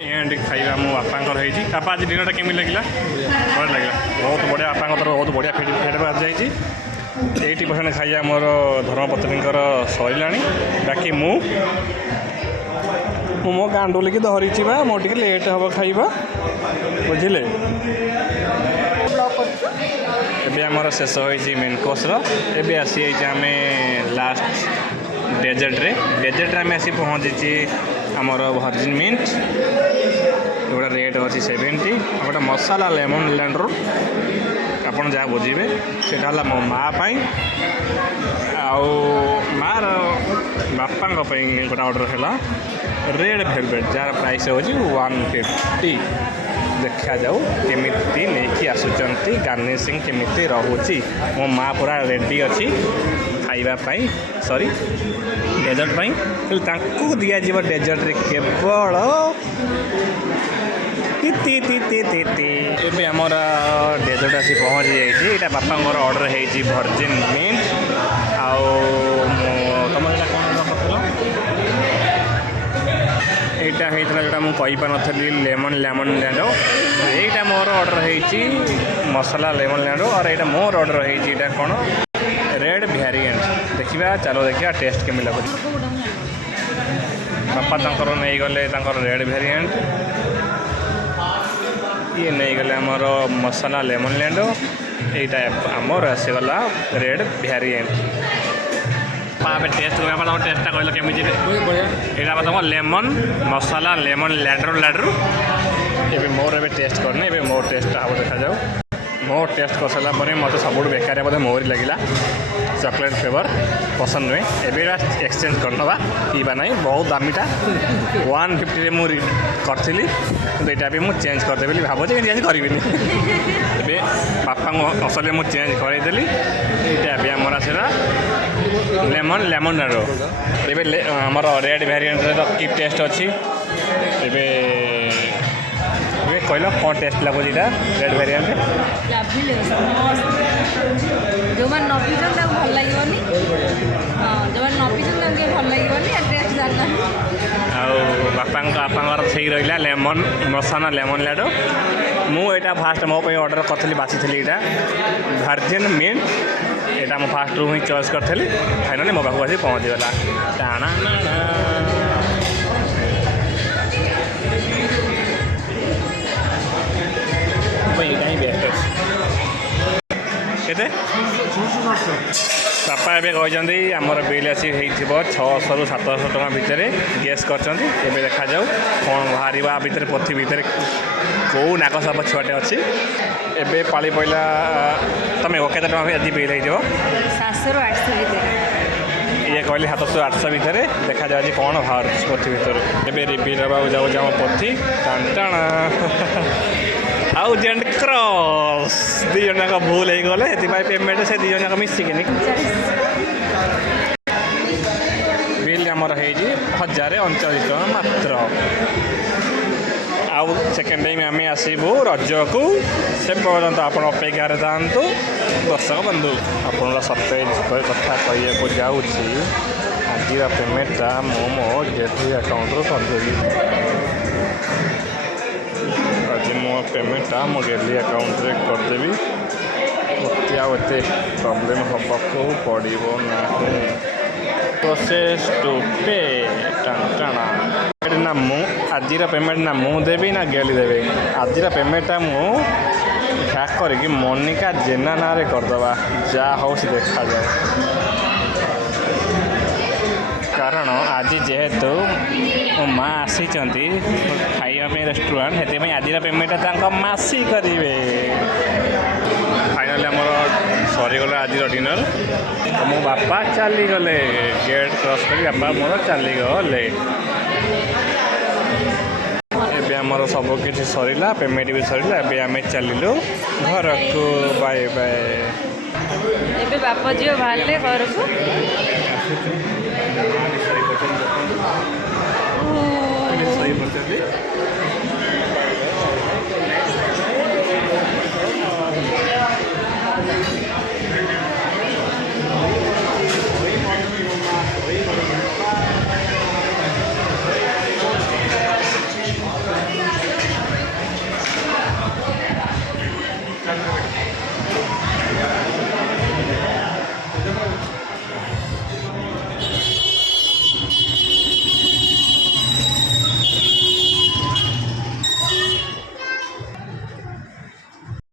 and खाଇବା मो बापांकर होइछि बापा आज दिनटा केमि लागला बड़ लागला बहुत बढ़िया बापांकर बहुत बढ़िया फीडबैक जाइछि 80% खाଇବା मोर धर्मपत्नीଙ୍କର सरिलाणी बाकी मु मो गांडुल की धरिछि बा मो टिके लेट हबो खाଇବା बुझिले एबे हमर शेष होइछि मेन कोर्स रो एबे आसी आइछि हमें लास्ट डेजर्ट रे आसी पहुँची आमर वर्जिन मिंट गोटा रेट अच्छी 70 गोटे मसाला लेमन लैंडर आपन जहाँ बुझे से मो माँ मार बापा गोटे ऑर्डर है रेड वेलवेट जार प्राइस हो 150 देखा जाऊ केमिति नहीं आसुचंती गार्निशिंग केमिति रहूची मो माँ पूरा रेडी अच्छी खाइबापी सॉरी डेजर्ट तांकु दिया जीव डेजर्ट रे केवल एबे हमर डेजर्ट आसी पहुँची जाइए यहाँ बापा ऑर्डर है वर्जिन मिंट आउ तुम यहाँ होता जोटा मुझे पारी लेमन लैंडो यहाँ मोर ऑर्डर है मसाला लेमन लैंडो और यहाँ मोर ऑर्डर है कौन रेड वेरिएंट देखा चलो देखिए टेस्ट केमी लगुच बापा तंकर नहीं गले रेड वेरिएंट ये नहीं गले आमर मसाला लेमन लैंडो यहाँ आमर आसीगला रेड वेरिएंट टेस्ट टेस्टा कहल केमी यहाँ तुम लेमन मसाला लेमन लैंडर ये मोर ए टेस्ट करनी ए मोर टेस्ट हम देखा जाऊ मोर टेस्ट कर सारा मत सब बेकार बोधे मोहरी लगे चॉकलेट फ्लेवर पसंद नुहे एवं एक्सचेंज करना पीवा ना बहुत दामीटा 150 मुझे करी यहाँ भी मुझे चेंज करदेवी भावुचे चेंज करी बापा असल मुझे चेंज करदेली यहाँ भी आमर आसला लेमन लेमन रो ए आमर रेड वेरिएंट की टेस्ट अच्छी कहल कौन टेस्ट लगुच रेड वेरिएंट जो मैंने न पीछन भल लगे जो मैंने न पीछन भल लगे टेस्ट जानना बापा सही रहा लेमन मसाला लेमन लैडो मुझा फास्ट मो ऑर्डर करी बासी यहाँ वर्जिन मिंट यहाँ मुझे फास्ट रू ही चॉइस करी फाइनाली मो पाक आसी पहुँचीगला टाणा केते बापा एवं कहते आमर बिल आसी 600 ରୁ 700 टका भितर गेस कर देखा जाऊ कौन बाहर भितर पोथी भितर कौ नाक साप छुआटे अच्छी एबे पाली पड़ा तुम केते टका आज बिल हो 700 ରୁ 800 ये कहली 700 800 भितर देखा जाए कौन बाहर पोथी भितर एबे रिविल हवा जाऊँ आम पोथी टाणा आउ जेंट क्रॉस दी जन जाक भूल हो गले पेमेंट से दी जन मिसिकिनी बिल आमर है 1039 टका मात्र आउ सेकेंड टाइम आम आसबू रज को से पर्यंत आप अपेक्षार था दर्शक बंधु आप सत्य कथा कहूँ जाऊँगी आज पेमेंटा मो डेली अकाउंट करदेवी आज मो पेमेंटा मो डेली अकाउंट रे करदेवी मत आते प्रॉब्लम हवाको पड़ो ना प्रोसेस टू पे टाणा ना मु आज पेमेंट ना मु देवी ना गेली देवी आज पेमेंटा मु ह्याक करके मोनिका जेना ना रे करदवा जा हो देखा जाए कारण आज जेहेतु मो माँ आसी खाइबा रेस्टोरेंट से आज पेमेंटा मासी करेंगे फाइनाली आमर सरीगला आज डिनर तो मो बापा चलीगले गेट क्रॉस कर बापा मोर चलीगले एबे आमर सब किसी सरीला पेमेंट भी सरीला एबे आमे चलिलु घर को बाय बाय एबे बापा जियो बाहरले घर को सही